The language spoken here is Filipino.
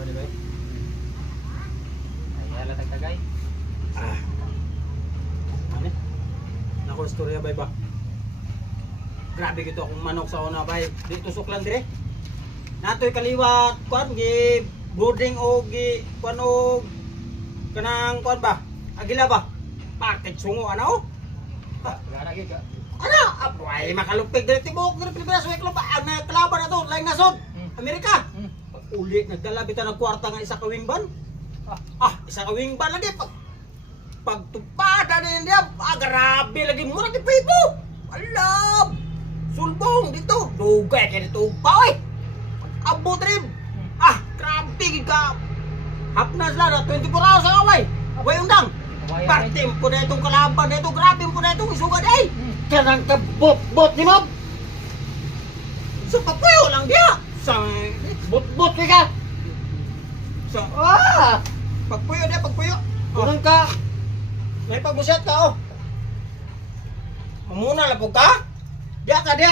ko ni bay. Ay, ala tagtagay. Ano? Nako istorya bay ba? Grabe gito akong manok sa una bay. Di tusok lang dire. Natoy kaliwat kuan gi boarding o gi kuan og kanang kuan ba? Agila ba? Paket sungo ano? Gara gyud ka. Ano? Ay makalupig dire tibok dire Pilipinas way club. Ang kalaban na to, laing nasod. Amerika. Pag uli nagdala bitaw ng kwarta nga isa ka wingban. Isa ka wingban lagi pagtupada na yun diyan. Grabe lagi mo lagi pipo. Alam. Sulbong dito. Dugay kaya dito pa oy. Abot rin. Grabe ka. Hapnas lang na 24 hours ang away. Way undang. Partim po na itong kalaban na ito. Grabe po na itong isugad ay. Kanang kabot-bot ni Mob. Sa papuyo lang dia. Sa bot-bot ka. Sa pagpuyo dia, pagpuyo. Kunang ka. May pagbusyat ka oh. Mamuna lang po ka. Dia ka dia.